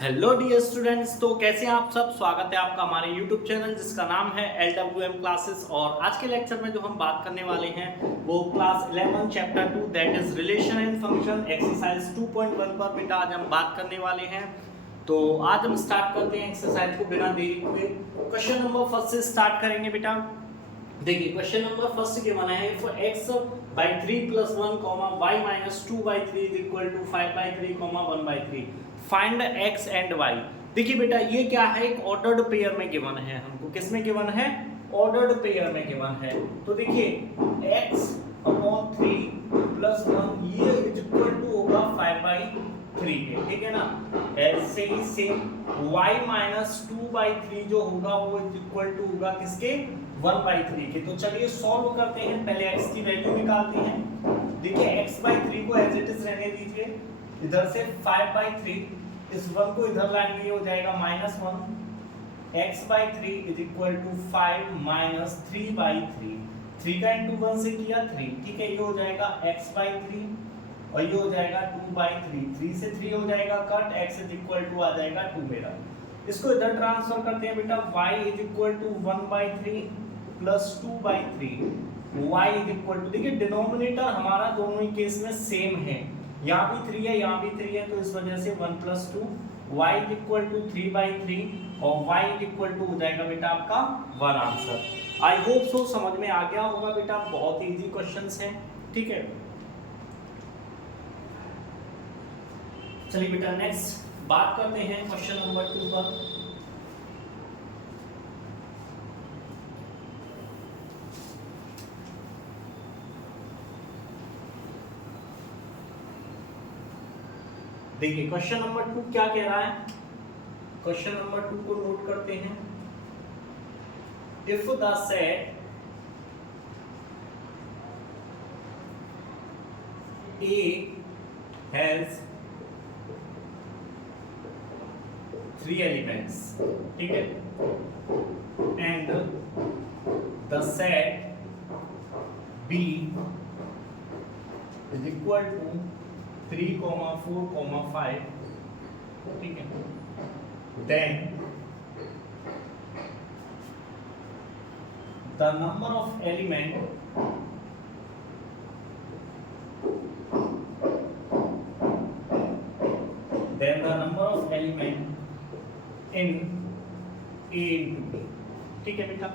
Hello dear students, तो कैसे हैं आप सब। स्वागत है आपका हमारे यूट्यूब चैनल जिसका नाम है LWM क्लासेस। और आज के लेक्चर में जो हम बात करने वाले हैं वो class 11 chapter 2 that is relation and function exercise 2.1 पर बेटा आज हम बात करने वाले हैं। तो आज हम स्टार्ट करते हैं एक्सरसाइज को बिना देरी हुए। क्वेश्चन नंबर फर्स्ट से स्टार्ट करेंगे बेटा। देखिए क्वेश्चन नंबर फर्स्ट गिवन है if x by 3 plus 1 y minus 2 by 3 is equal to 5 by 3 1 by 3 find x and y। देखिए बेटा ये क्या है, एक ऑर्डर्ड पेयर में गिवन है, हमको किस में गिवन है, ऑर्डर्ड पेयर में गिवन है। तो देखिए x अपॉन 3 प्लस 1 ये इज इक्वल टू होगा 5 बाई 3 के, ठीक है ना। ऐसे ही सेम y माइनस 2 बाई 3 जो होगा वो इज इक्वल टू होगा किसके, 1 बाई 3 के। तो चलिए सॉल्व करते हैं, पहले x की वैल्यू निकालते हैं। देखिए x बाई 3 को एज इट इज रहने दीजिए, इधर से 5 बाई 3 इस 1 को इधर लाएंगे, ये हो जाएगा -1 x by 3 is equal to 5 minus 3 by 3। 3 का इंटू 1 से किया 3, ठीक है। ये हो जाएगा x बाई 3 और ये हो जाएगा 2 बाई 3। 3 से 3 हो जाएगा cut, x is equal to आ जाएगा 2 मेरा। इसको इधर ट्रांसफर करते हैं बेटा, y is equal to 1 by 3 plus 2 by 3। y is equal to, देखिए डिनोमिनेटर हमारा दोनों ही केस में सेम है, यहाँ भी 3 है यहाँ भी 3 है, तो इस वजह से 1 plus 2 y is equal to 3 by 3 और y इज इक्वल टू हो जाएगा बेटा आपका 1 आंसर। आई होप सो समझ में आ गया होगा बेटा, बहुत इजी क्वेश्चंस हैं, ठीक है। चलिए बेटा नेक्स्ट बात करते हैं क्वेश्चन नंबर 2 पर। देखिए क्वेश्चन नंबर 2 क्या कह रहा है, क्वेश्चन नंबर 2 को नोट करते हैं। If the set A has 3 elements, ठीक है, and the set B is equal to 3, 4, 5, ठीक है, then the number of element in A into B, ठीक है बेटा।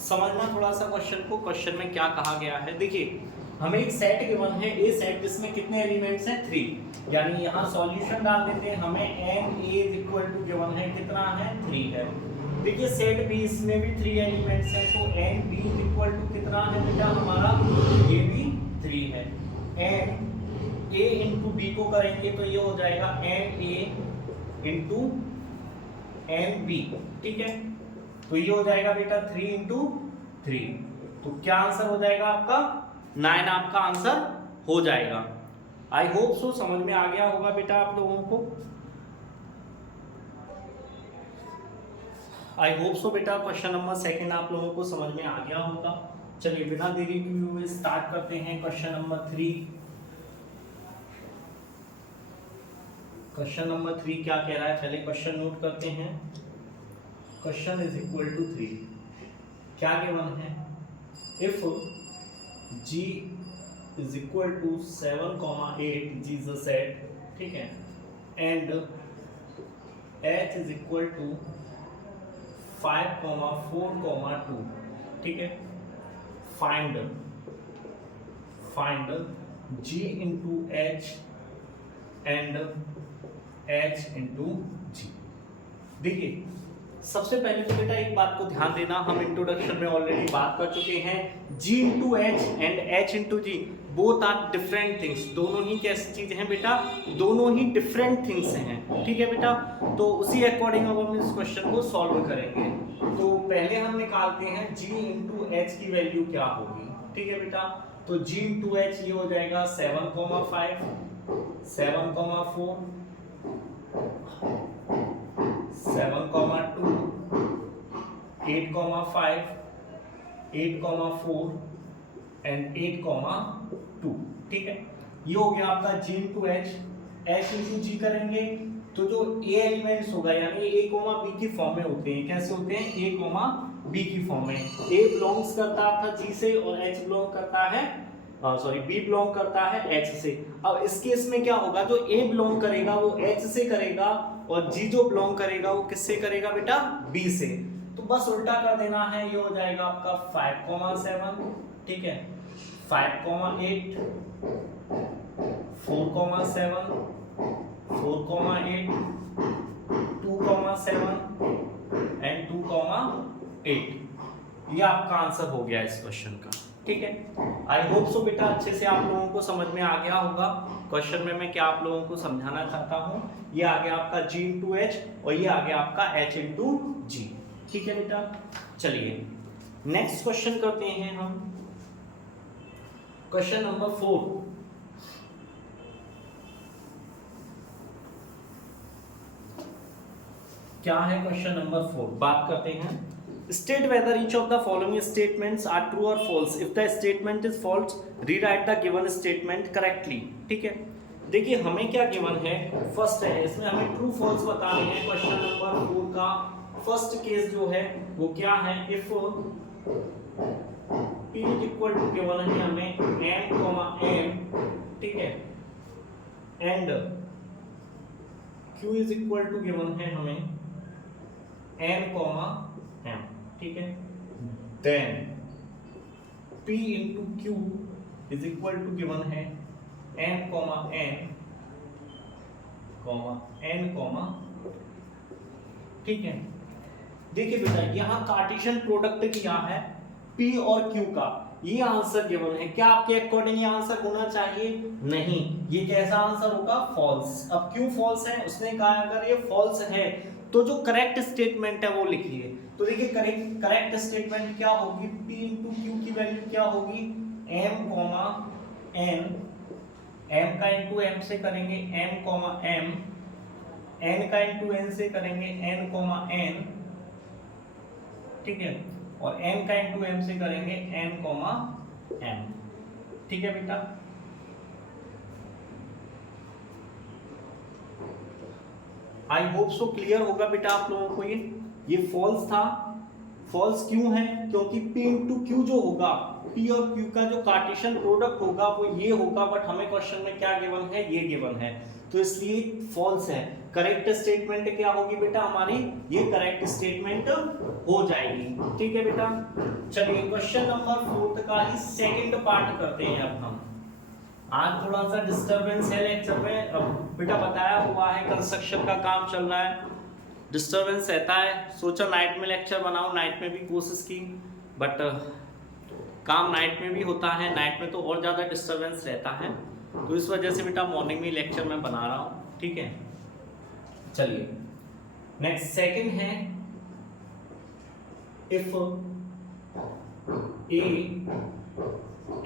समझना थोड़ा सा क्वेश्चन को, क्वेश्चन में क्या कहा गया है। देखिए हमें एक सेट गिवन है A सेट जिसमें कितने एलिमेंट्स हैं, 3, यानी यहाँ सॉल्यूशन डाल देते हैं, हमें n A is equal to given है कितना है, 3 है। देखिए सेट B इसमें भी 3 एलिमेंट्स हैं, तो n B is equal to कितना है बेटा हमारा, ये भी 3 है। n A इंटू B को करेंगे तो ये हो जाएगा n A into n B, ठीक है। तो ये हो जाएगा बेटा 3 इंटू 3, तो क्या आंसर हो जाएगा आपका, 9 आपका आंसर हो जाएगा। आई होप सो समझ में आ गया होगा बेटा आप लोगों को। आई होप सो बेटा क्वेश्चन नंबर 2 आप लोगों को समझ में आ गया होगा। चलिए बिना देरी किए हुए स्टार्ट करते हैं क्वेश्चन नंबर 3। क्वेश्चन नंबर 3 क्या कह रहा है, पहले क्वेश्चन नोट करते हैं। क्वेश्चन इज इक्वल टू 3, क्या गिवन है, if G is equal to 7, 8, G is a set, ठीक है, and H is equal to 5, 4, 2, ठीक है। Find G into H and H into G। देखिए सबसे पहले तो बेटा एक बात को ध्यान देना, हम इंट्रोडक्शन में ऑलरेडी बात कर चुके हैं, G into H and H into G both are different things. दोनों ही कैसी चीज हैं बेटा, दोनों ही डिफरेंट थिंग्स हैं, ठीक है बेटा। तो उसी अकॉर्डिंग अब हम इस क्वेश्चन को सॉल्व करेंगे। तो पहले हम निकालते हैं G इंटू H की वैल्यू क्या होगी, ठीक है बेटा। तो G इंटू H ये हो जाएगा 7, 5, 7, 4, 7, 2, 8, 5, 8, 4 एंड 8, 2, ठीक है। ये हो गया आपका G into H H into G करेंगे तो जो ए एलिमेंट्स होगा यानी ए कोमा बी की फॉर्म में होते हैं। कैसे होते हैं? ए कोमा बी की फॉर्म में। ए बिलोंग्स करता था जी से और एच बिलोंग करता है बी बिलोंग करता है एच से। अब इस केस में क्या होगा, जो ए बिलोंग करेगा वो एच से करेगा और जी जो बिलोंग करेगा वो किससे करेगा बेटा? बी से। तो बस उल्टा कर देना है, ये हो जाएगा आपका 5,7, ठीक है, 5,8, 4,7, 4,8, 2,7 एंड 2,8। ये आपका आंसर हो गया इस क्वेश्चन का, ठीक है। आई होप सो बेटा अच्छे से आप लोगों को समझ में आ गया होगा क्वेश्चन में मैं क्या आप लोगों को समझाना चाहता हूँ। ये आ गया आपका G इंटू एच और ये आ गया आपका H इंटू जी, ठीक है बेटा। चलिए नेक्स्ट क्वेश्चन करते हैं हम, क्वेश्चन नंबर 4। क्या है क्वेश्चन नंबर 4? बात करते हैं, state whether each of the following statements are true और false. If the statement is false rewrite the given statement correctly, ठीक है। देखिए हमें क्या गिवन है, फर्स्ट है, इसमें हमें ट्रू फॉल्स बताने हैं। क्वेश्चन नंबर 4 का फर्स्ट केस जो है वो क्या है, if p is equal to given है हमें m, ठीक है, and q is equal to given है हमें n, m, ठीक है, then p into q is equal to given है n, ठीक है। देखिए बेटा यहाँ कार्टेशियन प्रोडक्ट किया है p और q का, ये आंसर गिवन है। क्या आपके अकॉर्डिंग ये आंसर होना चाहिए? नहीं, ये कैसा आंसर होगा? फॉल्स। अब क्यों फॉल्स है? उसने कहा अगर ये फॉल्स है तो जो करेक्ट स्टेटमेंट है वो लिखिए। तो देखिए करेक्ट स्टेटमेंट क्या होगी, p इंटू क्यू की वैल्यू क्या होगी, m, n, m का इंटू m से करेंगे m, m, n का इंटू n से करेंगे n, n, ठीक है, और n का इंटू m से करेंगे n, m, ठीक है बेटा। आई होप सो क्लियर होगा बेटा आप लोगों को। ये फॉल्स था। फॉल्स क्यों है? क्योंकि p इंटू क्यू जो होगा, p और q का जो कार्टेशियन प्रोडक्ट होगा वो ये होगा, बट हमें क्वेश्चन में क्या गिवन है? ये गिवन है, तो इसलिए फॉल्स है। करेक्ट स्टेटमेंट क्या होगी बेटा हमारी? ये करेक्ट स्टेटमेंट हो जाएगी, ठीक है बेटा। चलिए क्वेश्चन नंबर 4 का ही सेकंड पार्ट करते हैं अब हम। आज थोड़ा सा डिस्टरबेंस है लेक्चर में, अब बेटा बताया हुआ है कंस्ट्रक्शन का काम चल रहा है, डिस्टरबेंस रहता है। सोचा नाइट में लेक्चर बनाऊं, नाइट में भी कोशिश की, बट काम नाइट में भी होता है, नाइट में तो और ज़्यादा डिस्टरबेंस रहता है, तो इस वजह से बेटा मॉर्निंग में लेक्चर में बना रहा हूँ, ठीक है। चलिए नेक्स्ट सेकंड है, if A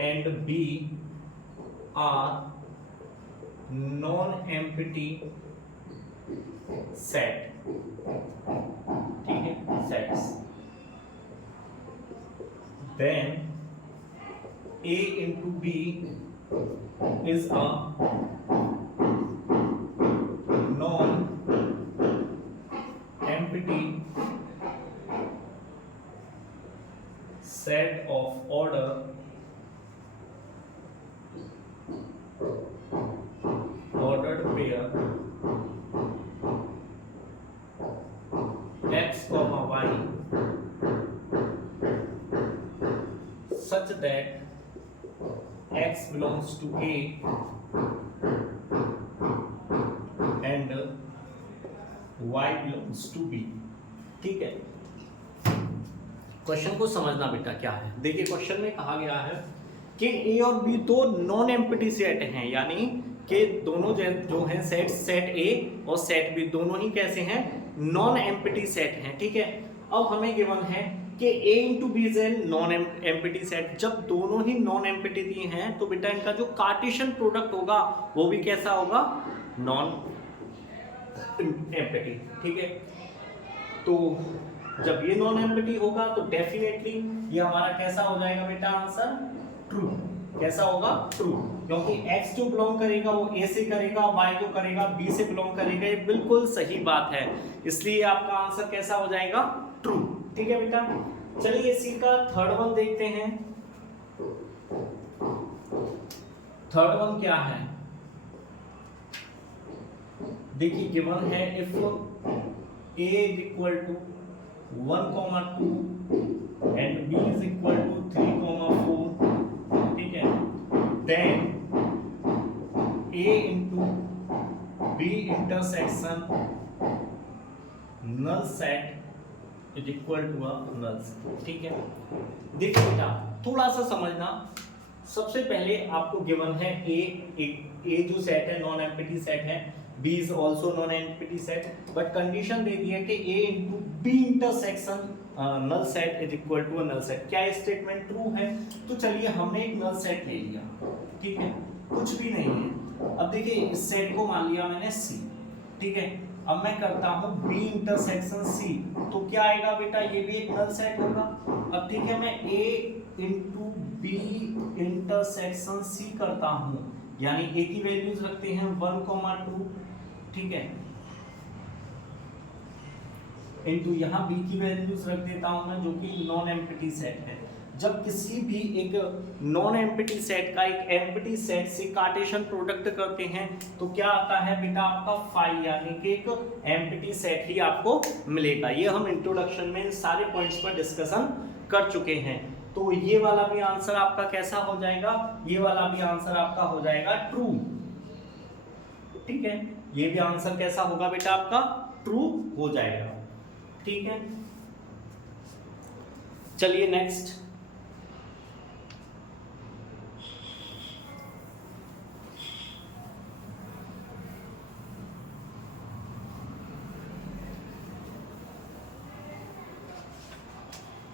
and B are non-empty set, ठीक है, sets, then A into B is a non-empty set of ordered pair x, y such that x belongs to A and y belongs to B, ठीक है। Question को समझना बेटा क्या है। देखिए क्वेश्चन में कहा गया है कि A और B दो नॉन एम्प्टी सेट हैं, यानी कि दोनों जो हैं सेट A और सेट B दोनों ही कैसे हैं? नॉन एम्प्टी सेट हैं, ठीक है। अब हमें गिवन है कि A into B is an non empty set. जब दोनों ही नॉन एम्प्टी दिए हैं तो बेटा इनका जो कार्टेशियन प्रोडक्ट होगा वो भी कैसा होगा? नॉन एम्प्टी, ठीक है। तो जब ये नॉन एम्प्टी होगा तो डेफिनेटली ये हमारा कैसा हो जाएगा बेटा? आंसर ट्रू, कैसा होगा? ट्रू, क्योंकि x जो बिलोंग करेगा वो a से करेगा, y जो करेगा b से बिलोंग करेगा। ये बिल्कुल सही बात है, इसलिए आपका आंसर कैसा हो जाएगा? ट्रू। ठीक है बेटा, चलिए इसी का थर्ड वन देखते हैं। थर्ड वन क्या है? देखिए गिवन है if a is equal to 1,2 and b is equal to 3,4, ठीक है, then a into b intersection null set is equal to a null set। ठीक है, देखिए बेटा थोड़ा सा समझना। सबसे पहले आपको गिवन है a जो सेट है नॉन एम्प्टी सेट है, B is also non-empty set, but condition दे दी है कि A into B intersection null set is equal to a null set। क्या ये स्टेटमेंट ट्रू है? तो चलिए हमने एक null set ले लिया, ठीक है, कुछ भी नहीं है। अब देखिए इस सेट को मान लिया मैंने C, ठीक है, अब मैं करता हूँ B intersection C, तो क्या आएगा बेटा? ये भी एक null set होगा। अब ठीक है, मैं A into B intersection C करता हूँ, यानी A की वैल्यूज रखते हैं 1,2, ठीक है, इनटू यहाँ b की वैल्यूज रख देता हूं मैं, जो कि नॉन एम्प्टी सेट है। जब किसी भी एक नॉन एम्प्टी सेट का एक एम्प्टी सेट से कार्टेशियन प्रोडक्ट करते हैं तो क्या आता है बेटा? आपका फाई, यानी कि एक एम्प्टी सेट ही आपको मिलेगा। ये हम इंट्रोडक्शन में इन सारे पॉइंट्स पर डिस्कशन कर चुके हैं। तो ये वाला भी आंसर आपका कैसा हो जाएगा? ये वाला भी आंसर आपका हो जाएगा ट्रू। ठीक है, ये भी आंसर कैसा होगा बेटा? आपका ट्रू हो जाएगा। ठीक है, चलिए नेक्स्ट।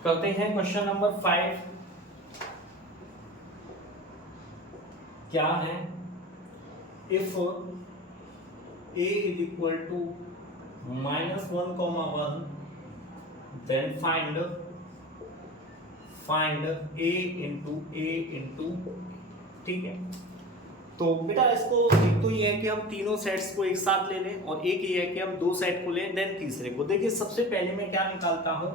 करते हैं क्वेश्चन नंबर 5। क्या है? If a is equal to -1,1 then find a into a into, ठीक है। तो बेटा इसको एक तो ये है कि हम तीनों सेट्स को एक साथ ले लें और एक ये है कि हम दो सेट को लें देन तीसरे को। देखिए सबसे पहले मैं क्या निकालता हूं,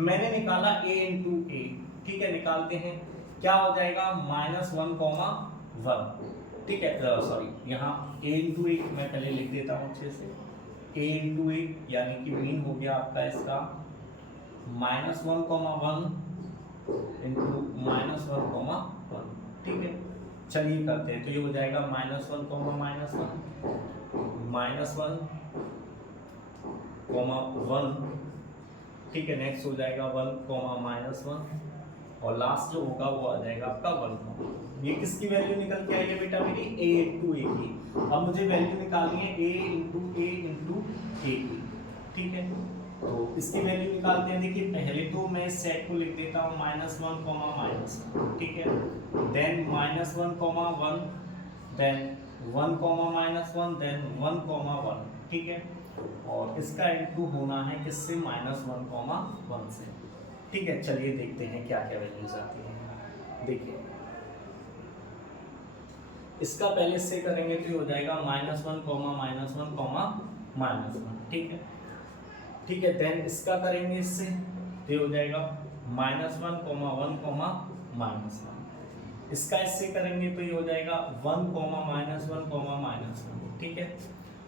मैंने निकाला a into a, ठीक है, निकालते हैं। क्या हो जाएगा? -1,1, ठीक है, सॉरी यहाँ a into a मैं पहले लिख देता हूँ अच्छे से। a into a यानी कि मीन हो गया आपका इसका -1,1 into -1,1, ठीक है। चलिए करते हैं, तो ये हो जाएगा -1, -1, ठीक है। नेक्स्ट हो जाएगा 1, और लास्ट जो होगा वो आ जाएगा आपका 1। ये किसकी वैल्यू निकल के आई है बेटा? मेरी a into a की। अब मुझे वैल्यू निकालनी है a into a की, ठीक है। तो इसकी वैल्यू निकालते हैं। देखिए पहले तो मैं इस सेट को लिख देता हूँ -1, ठीक है, देन -1, देन 1, देन 1, ठीक है, और इसका इनटू होना है किससे? -1, से, ठीक है। चलिए देखते हैं क्या क्या वैल्यूज आती हैं। देखिए इसका पहले से करेंगे तो ये हो जाएगा -1, ठीक है, ठीक है। देन इसका करेंगे इससे तो ये हो जाएगा -1, इसका इससे करेंगे तो ये हो जाएगा 1, -1, ठीक है।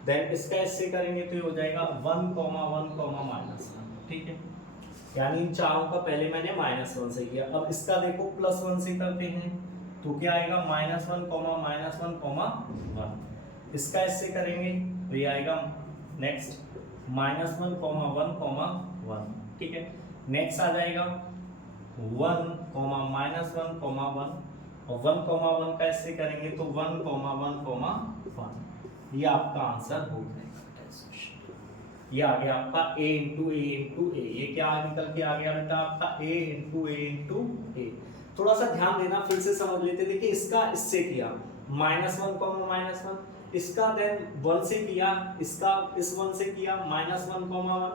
देन इसका इससे करेंगे तो ये हो जाएगा 1, ठीक है। यानी इन चारों का पहले मैंने -1 से किया। अब इसका देखो +1 से करते हैं तो क्या आएगा? -1, इसका इससे करेंगे तो ये आएगा नेक्स्ट -1, 1, ठीक है। नेक्स्ट आ जाएगा 1, -1, 1, और 1, का इससे करेंगे तो 1, 1, ये आपका आंसर हो जाएगा। ये आ गया आपका a into a into a। ये क्या निकल के आ गया बेटा? आपका a into a into a। थोड़ा सा ध्यान देना, फिर से समझ लेते। देखिए इसका इससे किया -1, इसका देन 1 से किया, इसका इस 1 से किया -1,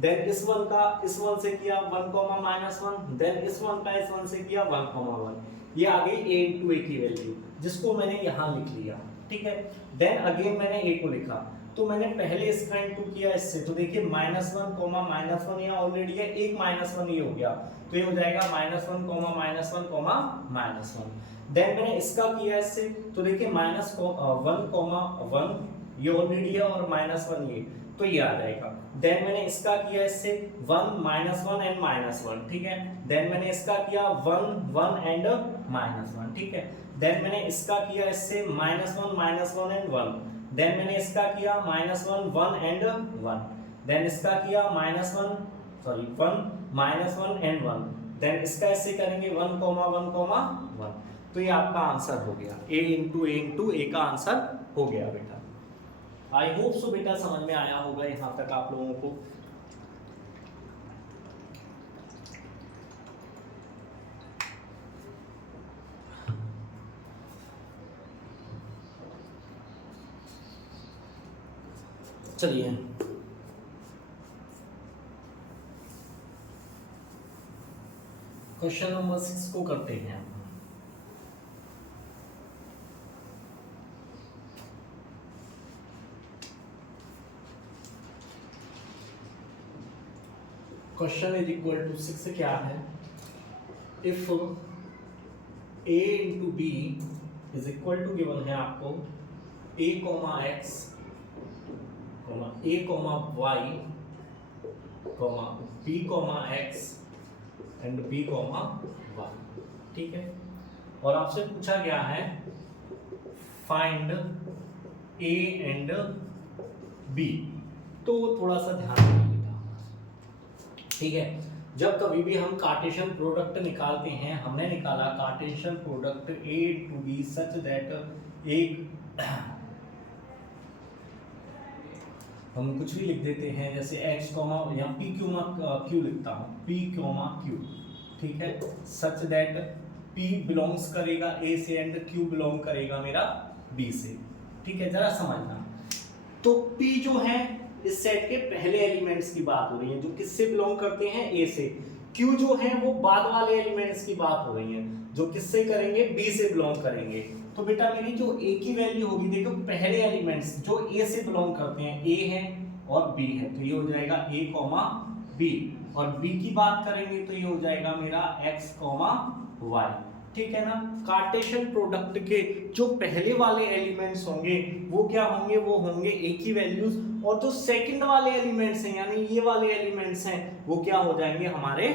देन इस 1 का इस 1 से किया 1, -1, देन इस 1 का इस 1 से किया 1, 1। ये आ गई a इंटू ए की वैल्यू, जिसको मैंने यहाँ लिख लिया, ठीक है। देन अगेन मैंने a को लिखा, तो मैंने पहले इसका इंटू किया इससे, तो देखिए -1 कोमा -1 यहाँ ऑलरेडी है, एक -1 ये हो गया, तो ये हो जाएगा -1 कोमा -1 कोमा -1। देन मैंने इसका किया इससे, तो देखिए -1 कोमा 1 ये ऑलरेडी है और -1 ये, तो ये आ जाएगा। देन मैंने इसका किया इससे 1 -1 एंड -1, ठीक है। देन मैंने इसका किया 1 1 एंड -1, ठीक है। देन मैंने इसका किया इससे -1 एंड 1। देन मैंने इसका किया -1 1 एंड 1। देन इसका किया -1 एंड 1। देन इसका ऐसे करेंगे 1 कोमा 1। तो ये आपका आंसर हो गया, a इंटू ए का आंसर हो गया बेटा। आई होप सो बेटा समझ में आया होगा यहाँ तक आप लोगों को। चलिए क्वेश्चन नंबर 6 को करते हैं। क्वेश्चन इज इक्वल टू 6 क्या है, if a into B is equal to given है आपको a comma x comma a comma y comma b comma x and b comma y, ठीक है। और आपसे पूछा गया है फाइंड a एंड b, तो थोड़ा सा ध्यान रखिएगा, ठीक है। जब कभी भी हम कार्टेशियन प्रोडक्ट निकालते हैं, हमने निकाला Cartesian product a to b such that एक हम कुछ भी लिख देते हैं, जैसे x कॉमा या p q लिखता हूँ, p कॉमा q, ठीक है, सच दैट p बिलोंग्स करेगा a से एंड q बिलोंग करेगा मेरा b से, ठीक है। जरा समझना, तो p जो है इस सेट के पहले एलिमेंट्स की बात हो रही है, जो किससे बिलोंग करते हैं, a से। q जो है वो बाद वाले एलिमेंट्स की बात हो रही है, जो किससे करेंगे, b से बिलोंग करेंगे। तो बेटा मेरी जो a की वैल्यू होगी, देखो पहले एलिमेंट्स जो a से बिलोंग करते हैं, a है और b है, तो ये हो जाएगा a कॉमा b, और b की बात करेंगे तो ये हो जाएगा मेरा x कॉमा y, ठीक है ना। कार्टेशियन प्रोडक्ट के जो पहले वाले एलिमेंट्स होंगे वो क्या होंगे, वो होंगे a की वैल्यूज, और जो सेकंड वाले एलिमेंट्स हैं यानी ये वाले एलिमेंट्स हैं वो क्या हो जाएंगे, हमारे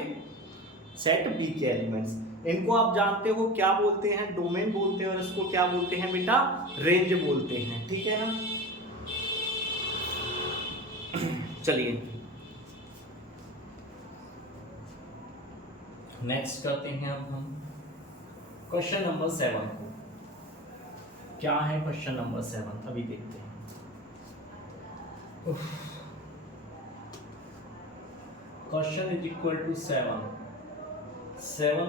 सेट b के एलिमेंट्स। इनको आप जानते हो क्या बोलते हैं, डोमेन बोलते हैं, और इसको क्या बोलते हैं बेटा, रेंज बोलते हैं, ठीक है ना। चलिए नेक्स्ट करते हैं अब हम क्वेश्चन नंबर 7 को। क्या है क्वेश्चन नंबर 7 अभी देखते हैं। क्वेश्चन इज इक्वल टू 7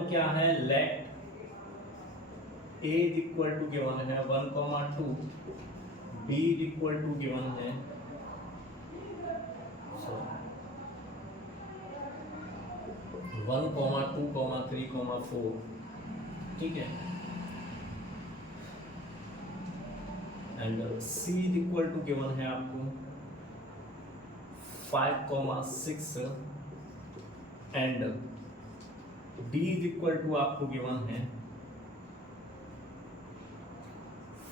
क्या है, let a is equal to given है 1,2, b is equal to given है 1,2, 3, 4, ठीक है, and c is equal to given है आपको 5,6 and d is equal to आपको गिवन है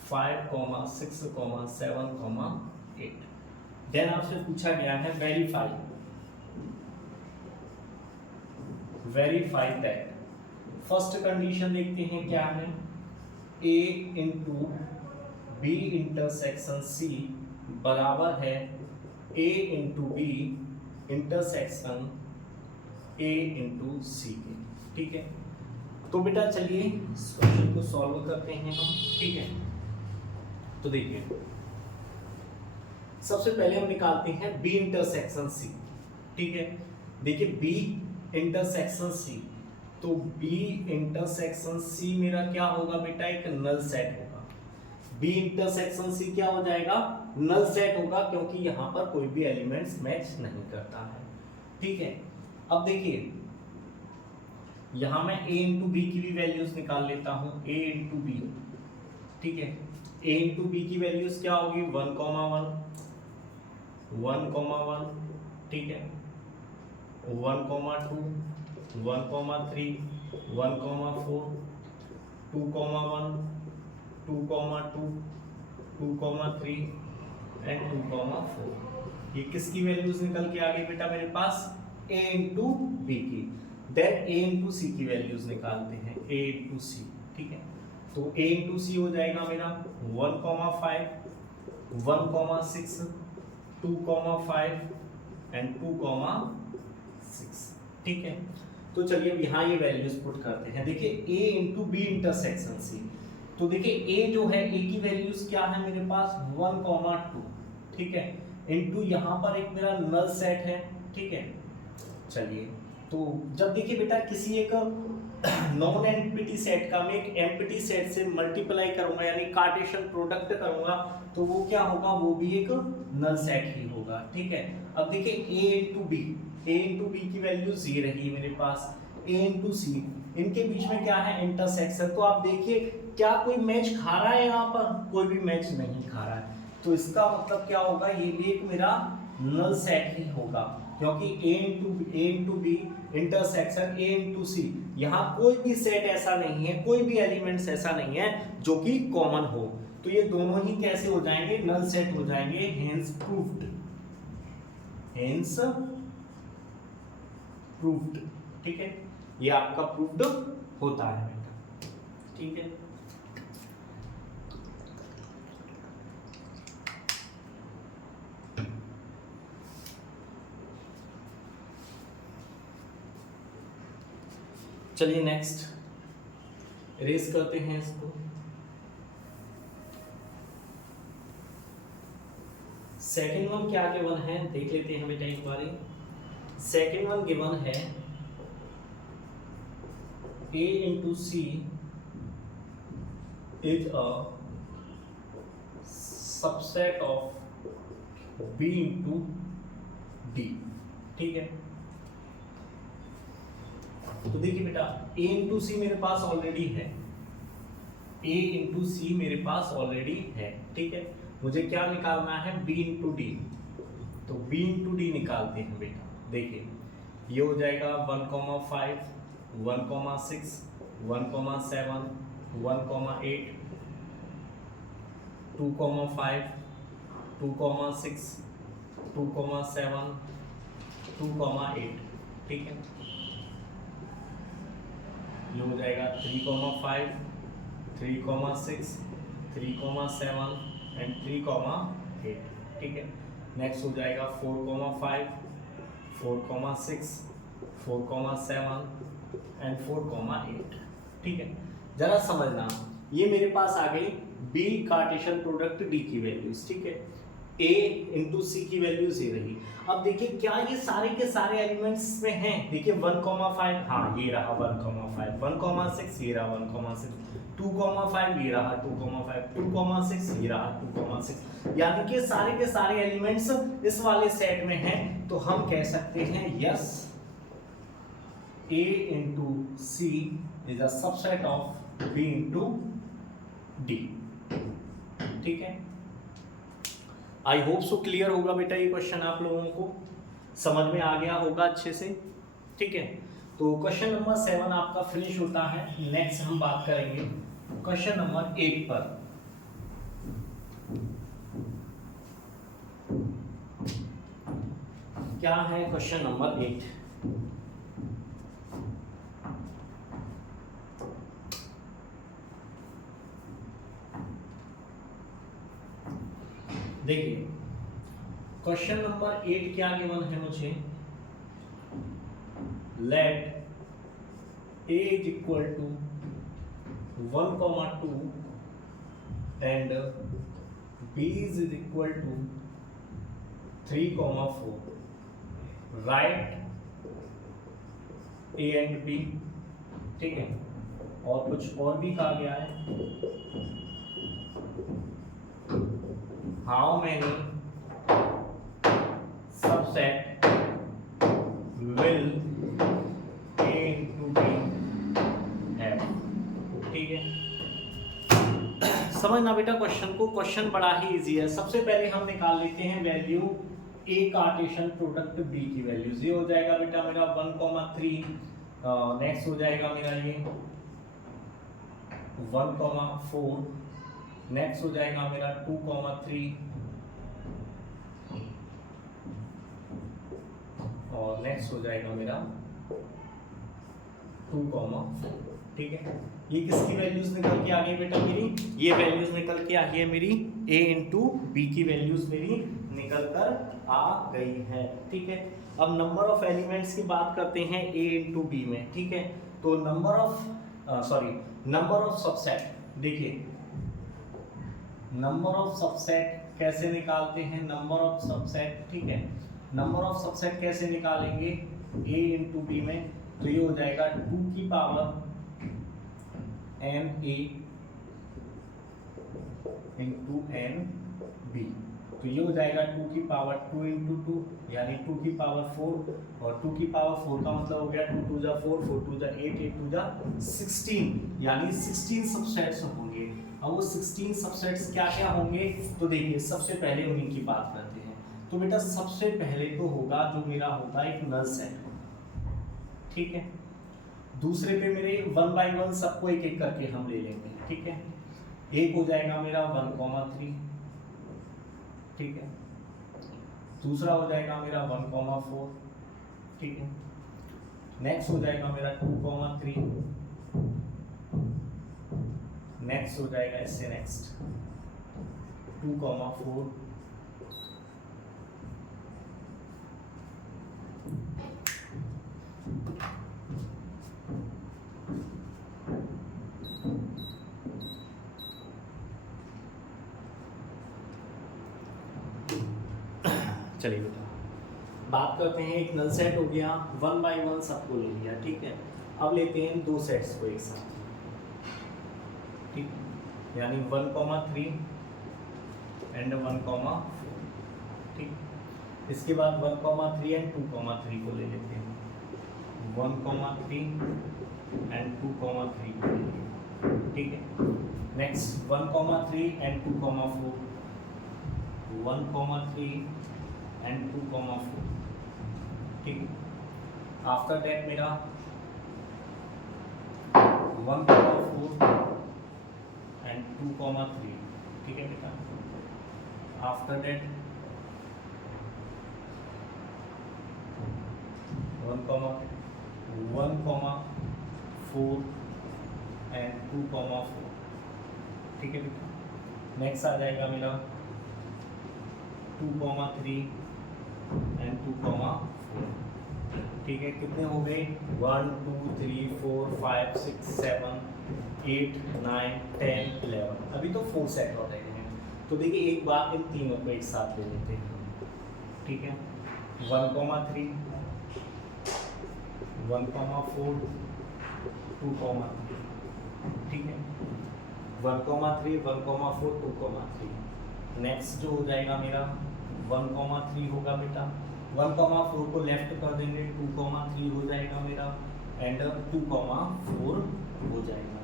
5,6, 7, 8। देन आपसे पूछा गया है वेरीफाई दैट। फर्स्ट कंडीशन देखते हैं क्या है, a into B intersection c बराबर है a into B intersection a into C के, ठीक है। तो बेटा चलिए इस क्वेश्चन को सॉल्व करते हैं हम, ठीक है। तो देखिए सबसे पहले हम निकालते हैं b इंटरसेक्शन c, ठीक है। देखिए b इंटरसेक्शन c, तो b इंटरसेक्शन c मेरा क्या होगा बेटा, एक नल सेट होगा। b इंटरसेक्शन c क्या हो जाएगा, नल सेट होगा, क्योंकि यहाँ पर कोई भी एलिमेंट्स मैच नहीं करता है, ठीक है। अब देखिए यहाँ मैं a इंटू बी की भी वैल्यूज निकाल लेता हूँ, a इंटू बी, ठीक है। a इंटू बी की वैल्यूज क्या होगी, 1,1 1,1, ठीक है, 1,2 1,3 1,4 2,1 2,2 2,3 एंड 2,4। ये किसकी वैल्यूज निकल के आ गई बेटा मेरे पास, a इंटू बी की। देन a इंटू सी की वैल्यूज निकालते हैं, a इंटू सी, ठीक है। तो a इंटू सी हो जाएगा मेरा 1,5 1,6 2,5 एंड 2,6, ठीक है। तो चलिए अब यहाँ ये वैल्यूज पुट करते हैं। देखिए a into B intersection C, तो देखिए a जो है, a की वैल्यूज क्या है मेरे पास 1,2, ठीक है, इंटू यहाँ पर एक मेरा नल सेट है, ठीक है। चलिए तो जब देखिए बेटा किसी एक नॉन एम्प्टी सेट का मैं एक एम्प्टी सेट से मल्टीप्लाई करूंगा, यानी कार्टेशियन प्रोडक्ट करूंगा, तो वो क्या होगा, वो भी एक नल सेट ही होगा, ठीक है। अब देखिए a into B, a into B की वैल्यू ये रही मेरे पास, a इंटू सी, इनके बीच में क्या है, इंटरसेक्शन। तो आप देखिए क्या कोई मैच खा रहा है, यहाँ पर कोई भी मैच नहीं खा रहा है, तो इसका मतलब क्या होगा, ये भी एक मेरा नल सेट ही होगा, क्योंकि a into B intersection a into C, यहाँ कोई भी सेट ऐसा नहीं है, कोई भी एलिमेंट्स ऐसा नहीं है जो कि कॉमन हो, तो ये दोनों ही कैसे हो जाएंगे, नल सेट हो जाएंगे, हेंस प्रूव्ड, हेंस प्रूव्ड, ठीक है। ये आपका प्रूव्ड होता है बेटा, ठीक है। चलिए नेक्स्ट इरेज करते हैं इसको। सेकेंड वन क्या गिवन है देख लेते हैं बेटा एक बारी। सेकेंड वन गिवन है a into C is a subset of b into d, ठीक है। तो देखिए बेटा a इंटू सी मेरे पास ऑलरेडी है, a इंटू सी मेरे पास ऑलरेडी है, ठीक है। मुझे क्या निकालना है, b इंटू डी, तो b इंटू डी निकालते हैं बेटा। देखिए ये हो जाएगा 1,5 1,6 1,7 1,8 2,5 2,6 2,7 2,8, ठीक है। ये हो जाएगा 3,5 3,6 3,7 एंड 3,8, ठीक है। नेक्स्ट हो जाएगा 4,5 4,6 4,7 एंड 4,8, ठीक है। जरा समझना, ये मेरे पास आ गई बी कार्टेशियन प्रोडक्ट डी की वैल्यूज, ठीक है। a इंटू सी की वैल्यूज ये रही। अब देखिए क्या ये सारे के सारे एलिमेंट्स में हैं, देखिए 1,5, हाँ ये रहा 1,5 1,6 ये रहा 1,6 2,5 ये रहा 2,5 2,6 ये रहा 2,6, यानी कि सारे के सारे एलिमेंट्स इस वाले सेट में हैं। तो हम कह सकते हैं yes a into C is a subset of b into D, ठीक है। आई होप सो क्लियर होगा बेटा ये क्वेश्चन, आप लोगों को समझ में आ गया होगा अच्छे से, ठीक है। तो क्वेश्चन नंबर 7 आपका फिनिश होता है। नेक्स्ट हम बात करेंगे क्वेश्चन नंबर 8 पर। क्या है क्वेश्चन नंबर 8? देखिए क्वेश्चन नंबर 8 क्या गिवन है मुझे, let a is equal to 1,2 and b is equal to 3,4, right a and b, ठीक है। और कुछ और भी कहा गया है, how many subset will a into b समझना बेटा क्वेश्चन को, क्वेश्चन बड़ा ही इजी है। सबसे पहले हम निकाल लेते हैं वैल्यू ए कार्टेशियन प्रोडक्ट बी की वैल्यूज। ये हो जाएगा बेटा मेरा 1,3, नेक्स्ट हो जाएगा मेरा ये 1,4, नेक्स्ट हो जाएगा मेरा 2,3 और नेक्स्ट हो जाएगा मेरा 2,4। ठीक है, ये किसकी वैल्यूज निकल के आ गई बेटा मेरी? ये वैल्यूज निकल के आ गई है मेरी a इंटू बी की वैल्यूज मेरी निकल कर आ गई है। ठीक है, अब नंबर ऑफ एलिमेंट्स की बात करते हैं a इंटू बी में। ठीक है, तो नंबर ऑफ सबसेट, देखिए नंबर ऑफ सबसेट कैसे निकालते हैं? नंबर ऑफ सबसेट, ठीक है, नंबर ऑफ सबसेट कैसे निकालेंगे a इंटू बी में? तो ये हो जाएगा 2 की power N A into N B. तो ये हो जाएगा 2 की पावर 2 इंटू 2 यानी 2 की पावर 4, और 2 की पावर 4 का मतलब हो गया 2 2 जा 4, 4 2 जा 8, 8 2 जा 16, यानी 16 सबसेट्स होंगे। अब वो 16 सबसेट्स क्या क्या होंगे? तो देखिए सबसे पहले उन्हीं की बात करते हैं। तो बेटा सबसे पहले तो होगा जो मेरा होगा एक नल सेट, ठीक है। दूसरे पे मेरे 1 बाई 1 सबको एक एक करके हम ले लेंगे। ठीक है, एक हो जाएगा मेरा 1,3, ठीक है, दूसरा हो जाएगा मेरा 1,4, ठीक है, नेक्स्ट हो जाएगा मेरा 2,3, नेक्स्ट हो जाएगा इससे नेक्स्ट 2,4, चलिए बेटा बात करते हैं। एक नल सेट हो गया, 1 बाई 1 सबको ले लिया। ठीक है, अब लेते हैं दो सेट्स को एक साथ, ठीक, यानी 1,3 एंड 1,4, ठीक। इसके बाद 1,3 एंड 2,3 को ले लेते हैं, 1,3 एंड 2,3 को ले लेंगे। ठीक है, नेक्स्ट 1,3 एंड 2,4, 1,3 एंड 2,4, ठीक। आफ्टर दैट मेरा 1,4 एंड 2,3, ठीक है बेटा। आफ्टर दैट 1,4 एंड 2,4, ठीक है बेटा। नेक्स्ट आ जाएगा मेरा 2,3 एंड 2,4, ठीक है। कितने हो गए? 1 2 3 4 5 6 7 8 9 10 11। अभी तो 4 सेट हो रहे हैं। तो देखिए एक बार इन तीनों को एक साथ ले लेते हैं, ठीक है। 1,3 1,4 2,3, ठीक है। 1,3 1,4 2,3। नेक्स्ट जो हो जाएगा मेरा 1,3 होगा बेटा, 1,4 को लेफ्ट कर देंगे, 2,3 हो जाएगा मेरा एंड 2,4 हो जाएगा,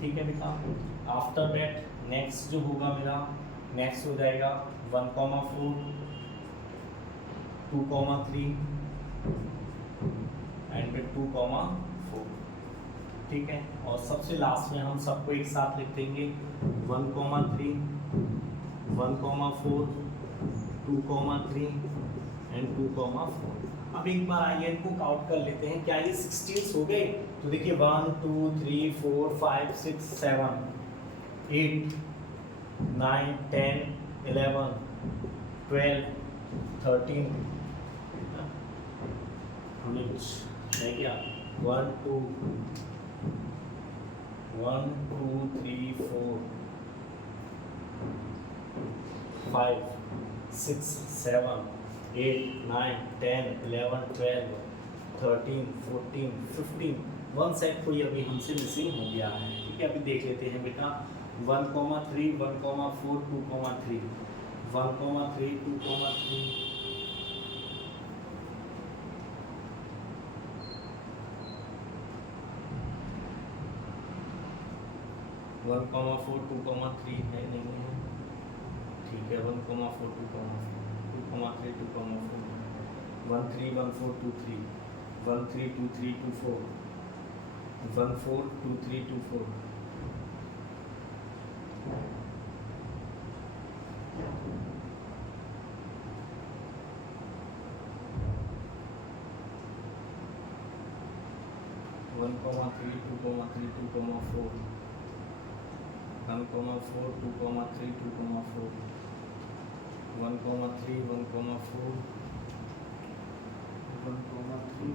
ठीक है बेटा। आफ्टर दैट नेक्स्ट जो होगा मेरा, नेक्स्ट हो जाएगा 1,4 2,3 एंड 2,4, ठीक है। और सबसे लास्ट में हम सबको एक साथ लिख देंगे 1,3 1,4 2,3 एंड 2,4। अब एक बार आइए इनको काउंट कर लेते हैं, क्या ये 16 हो गए? तो देखिए 1 2 3 4 5 6 7 8 9 10 11 12 13 है क्या? 1 2 3 4 5 6 7 8 9 10 11 12 13 14 15। वन सेट कोई अभी हमसे मिसिंग हो गया है, ठीक है। अभी देख लेते हैं बेटा 1,3 1,4 2,3 1,3 2,3 1,3 1,4 2,3 है नहीं है, ठीक है 1,4 2,3 2,4 1 3 1 4 2 3 1 3 2 3 2 4 1 4 2 3 2 4 1,3 2,3 2,4 1,4 2,3 2,4 1,3 1,4 1,3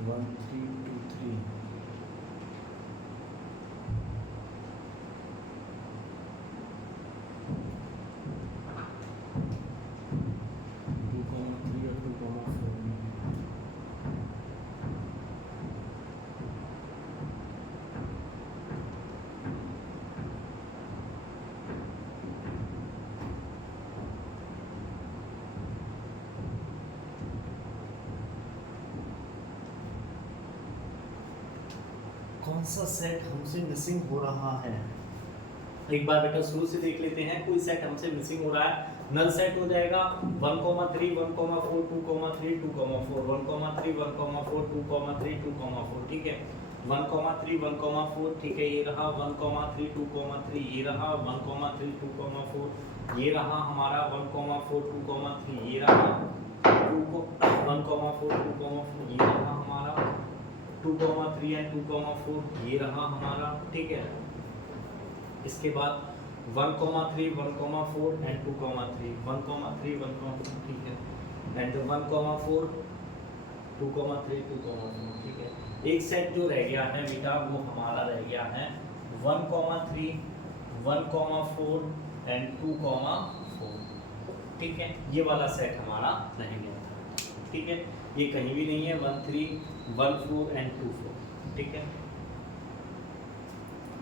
1 3 2 3 2,3 और 2,4 कौन सा सेट हमसे मिसिंग हो रहा है? एक बार बेटा शुरू से देख लेते हैं। कोई सेट हमसे मिसिंग हो रहा है, नल सेट हो जाएगा 1,3 1,4 2,3 2,4 1,3 1,4 2,3 2,4 ठीक है 1,3 1,4 ठीक है ये रहा 1,3 2,3 ये रहा 1,3 2,4 ये रहा हमारा 1,4 2,3 ये रहा 1,4 2,4 ये रहा हमारा 2,3 एंड 2,4 ये रहा हमारा ठीक है। इसके बाद 1,3 1,4 एंड 2,3 1,3 1,4 ठीक है एंड 1,4 2,3 2,4 ठीक है। एक सेट जो रह गया है बेटा वो हमारा रह गया है 1,3 1,4 एंड 2,4 ठीक है। ये वाला सेट हमारा रह गया था ठीक है। ये कहीं भी नहीं है 1 3 1 4 एंड 2 4 ठीक है।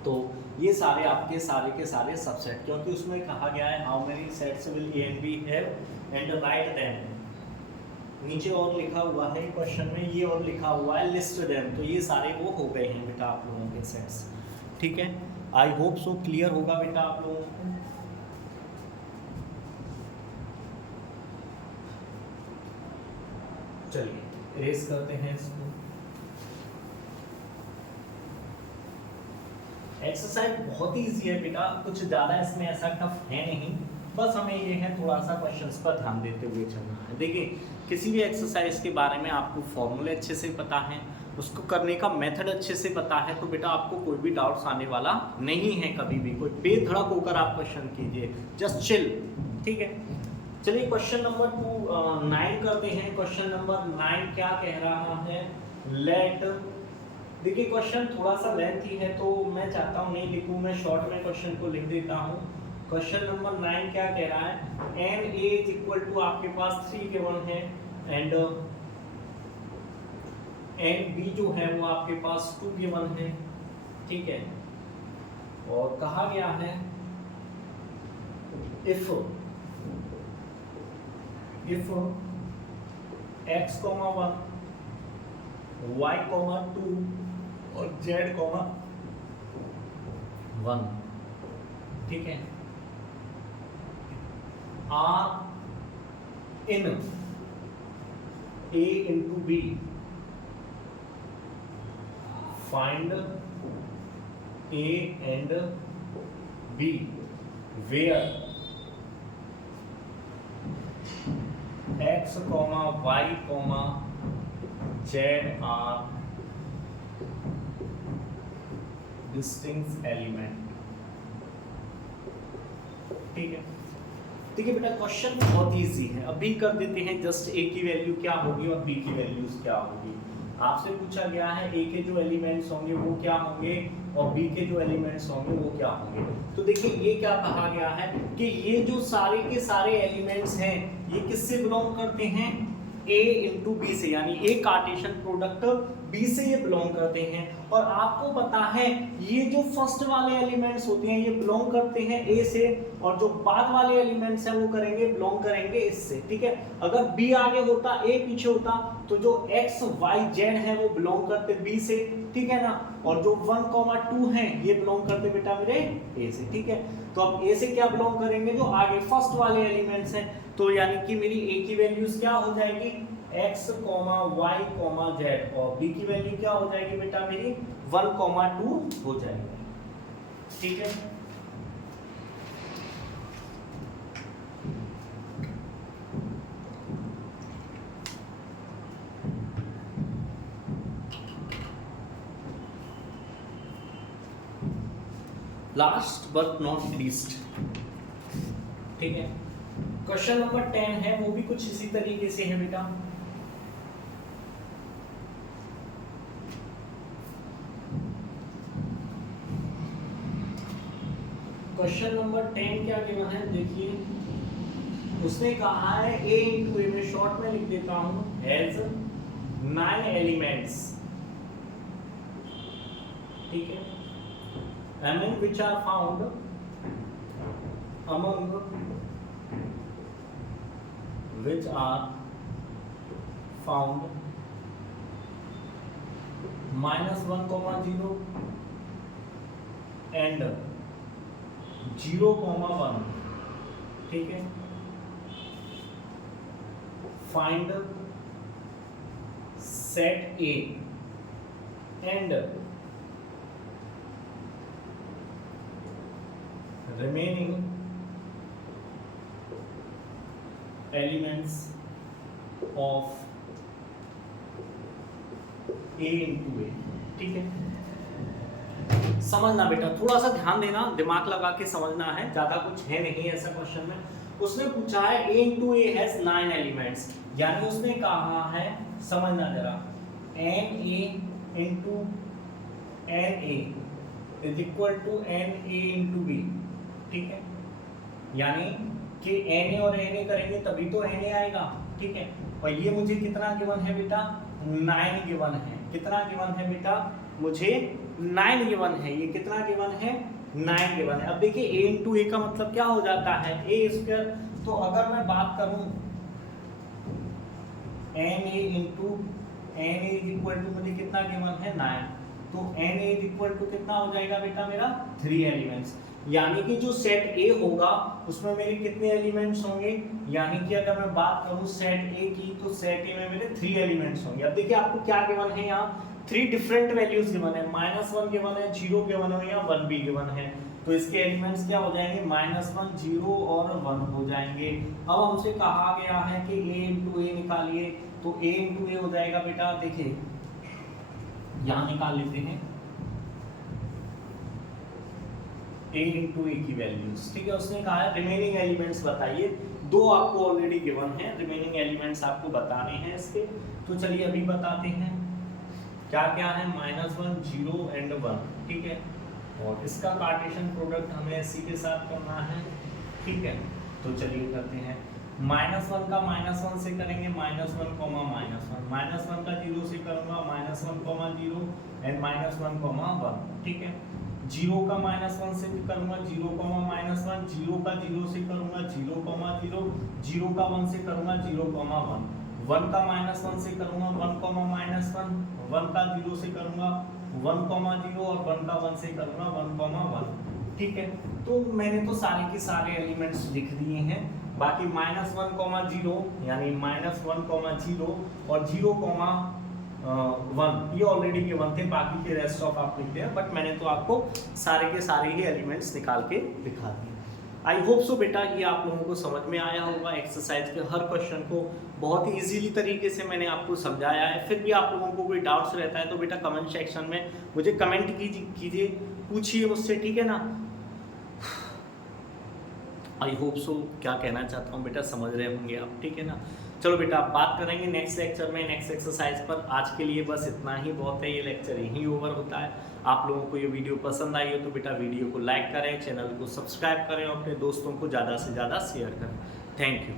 तो ये सारे आपके सारे के सारे सबसेट, क्योंकि उसमें कहा गया है how many sets will A and B have and write them. नीचे और लिखा हुआ है क्वेश्चन में, ये और लिखा हुआ है लिस्ट देम। तो ये सारे वो हो गए हैं बेटा आप लोगों के सेट्स ठीक है। आई होप सो क्लियर होगा बेटा आप लोगों को। चलिए रेस करते हैं इसको। एक्सरसाइज बहुत ही इजी है बेटा, कुछ ज़्यादा इसमें ऐसा टफ है नहीं, बस हमें ये है थोड़ा सा क्वेश्चंस पर ध्यान देते हुए चलना है। देखिए किसी भी एक्सरसाइज के बारे में आपको फॉर्मूले अच्छे से पता है, उसको करने का मेथड अच्छे से पता है, तो बेटा आपको कोई भी डाउट्स आने वाला नहीं है कभी भी। कोई बेधड़क होकर आप क्वेश्चन कीजिए, जस्ट चिल ठीक है। चलिए क्वेश्चन नंबर 9 करते हैं। क्वेश्चन नंबर 9 क्या कह रहा है, लेट। देखिए क्वेश्चन थोड़ा सा लेंथी है तो मैं चाहता हूँ नहीं लिखूँ, मैं शॉर्ट में क्वेश्चन को लिख देता हूँ। क्वेश्चन नंबर 9 क्या कह रहा है, N A is equal to आपके पास 3 गिवन है एंड एन बी जो है वो आपके पास 2 गिवन है ठीक है। और कहा गया है इफ x, 1 y, 2 और z, 1 ठीक है, are in a into b, find a and b where x, y, z are distinct element ठीक है। देखिए बेटा क्वेश्चन बहुत इजी है, अभी कर देते हैं। जस्ट ए की वैल्यू क्या होगी और बी की वैल्यूज क्या होगी। आपसे पूछा गया है ए के जो एलिमेंट्स होंगे वो क्या होंगे और बी के जो एलिमेंट्स होंगे वो क्या होंगे। तो देखिए ये क्या कहा गया है कि ये जो सारे के सारे एलिमेंट्स हैं ये किससे बिलोंग करते हैं, ए इंटू बी से, यानी ए कार्टेशियन प्रोडक्ट बी से ये बिलोंग करते हैं। और आपको पता है ये जो फर्स्ट वाले एलिमेंट्स होते हैं ये बिलोंग करते हैं ए से, और जो बाद वाले एलिमेंट्स हैं वो करेंगे बिलोंग करेंगे इससे, ठीक है। अगर बी आगे होता ए पीछे होता तो जो एक्स वाई जेड है वो बिलोंग करते बी से, ठीक है ना, और जो 1, 2 है ये बिलोंग करते बेटा मेरे ए से, ठीक है। तो अब ए से क्या बिलोंग करेंगे, जो आगे फर्स्ट वाले एलिमेंट्स हैं, तो यानी कि मेरी ए की वैल्यूज क्या हो जाएगी, x, y, z, और b की वैल्यू क्या हो जाएगी बेटा मेरी 1, 2 हो जाएगी, ठीक है। लास्ट बट नॉट लीस्ट, ठीक है। क्वेश्चन नंबर 10 है, वो भी कुछ इसी तरीके से है बेटा। क्वेश्चन नंबर 10 क्या गिवन है, देखिए उसने कहा है a इंटू ए, में शॉर्ट में लिख देता हूं, हैज 9 एलिमेंट्स, ठीक है, among which are found -1, 0 and 0, 1, ठीक है। Find set A and remaining elements of A into A, ठीक है। समझना बेटा, थोड़ा सा ध्यान देना, दिमाग लगा के समझना है, ज्यादा कुछ है नहीं ऐसा क्वेश्चन में। उसने पूछा है A into A has 9 elements, यानी उसने कहा है, समझना जरा, NA into NA is equal to NA into B, ठीक है। यानी कि Na और Na करेंगे तभी तो Na आएगा, ठीक है। और ये मुझे कितना गिवन है बेटा, 9 गिवन है। कितना गिवन है बेटा, मुझे 9 गिवन है। ये कितना गिवन है, 9 गिवन है। अब देखिए a इंटू ए का मतलब क्या हो जाता है, ए स्क्वायर। तो अगर मैं बात करूं Na into Na is equal to, मुझे कितना गिवन है, 9, तो Na इज इक्वल टू कितना हो जाएगा बेटा मेरा, 3 एलिमेंट्स। यानी कि जो सेट ए होगा उसमें मेरे कितने एलिमेंट्स होंगे, यानी कि अगर मैं बात करूं सेट ए की, तो सेट ए में मेरे 3 एलिमेंट्स होंगे। अब देखिए आपको क्या गिवन है, यहाँ 3 डिफरेंट वैल्यूज गिवन है, -1 गिवन है, 0 गिवन है, या 1 भी गिवन है। तो इसके एलिमेंट्स क्या हो जाएंगे, -1, 0 और 1 हो जाएंगे। अब हमसे कहा गया है कि a इंटू ए निकालिए, तो a इंटू ए हो जाएगा बेटा, देखिए यहाँ निकाल लेते हैं a इंटू ए की वैल्यूज, ठीक है। उसने कहा है रिमेनिंग एलिमेंट्स बताइए, 2 आपको ऑलरेडी गिवन है, रिमेनिंग एलिमेंट्स आपको बताने हैं इसके। तो चलिए अभी बताते हैं क्या क्या है, -1, 0 एंड 1, ठीक है। और इसका कार्टेशियन प्रोडक्ट हमें इसी के साथ करना है, ठीक है। तो चलिए करते हैं, -1 का -1 से करेंगे, -1, -1 का 0 से करूंगा, -1, 0 एंड -1, 1, ठीक है। 0 का -1 से करूंगा, 0, -1, 0 का 0 से करूंगा, 0, 0, 0 का 1 से करूंगा, 0, 1, 1 का -1 से करूंगा, 1, -1, 1 का 0 से करूंगा, 1, 0 और 1 का 1 से करूंगा, 1, 1, ठीक है। तो मैंने तो सारे के सारे एलिमेंट्स लिख दिए हैं। बाकी -1, 0 यानी -1, 0 और 0, 1 ये ऑलरेडी गिवन थे, बाकी के रेस्ट ऑफ आप लिखते हैं, बट मैंने तो आपको सारे के सारे ही एलिमेंट्स निकाल के दिखा दिए। आई होप सो बेटा ये आप लोगों को समझ में आया होगा। एक्सरसाइज के हर क्वेश्चन को बहुत ही इजीली तरीके से मैंने आपको समझाया है। फिर भी आप लोगों को कोई डाउट्स रहता है तो बेटा कमेंट सेक्शन में मुझे कमेंट कीजिए, पूछिए मुझसे, ठीक है ना। आई होप सो क्या कहना चाहता हूँ बेटा समझ रहे होंगे आप, ठीक है ना। चलो बेटा आप बात करेंगे नेक्स्ट लेक्चर में, नेक्स्ट एक्सरसाइज पर। आज के लिए बस इतना ही बहुत है, ये लेक्चर यहीं ओवर होता है। आप लोगों को ये वीडियो पसंद आई हो तो बेटा वीडियो को लाइक करें, चैनल को सब्सक्राइब करें और अपने दोस्तों को ज़्यादा से ज़्यादा शेयर करें। Thank you.